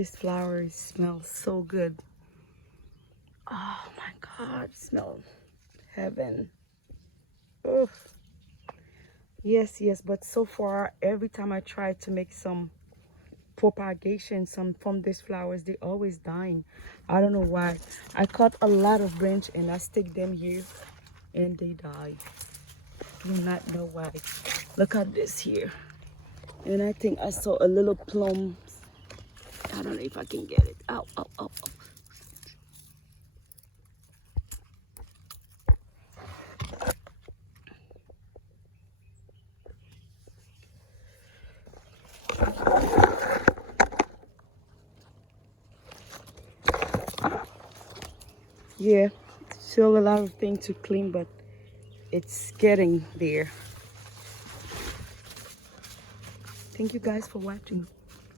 This flower smells so good. Oh my God, smell heaven. Oh, yes, yes. But so far, every time I try to make some propagation, some from these flowers, they always dying. I don't know why. I cut a lot of branch and I stick them here and they die. Do not know why. Look at this here. And I think I saw a little plum. I don't know if I can get it. Ow, ow, ow, ow. Yeah, still a lot of things to clean, but it's getting there. Thank you guys for watching.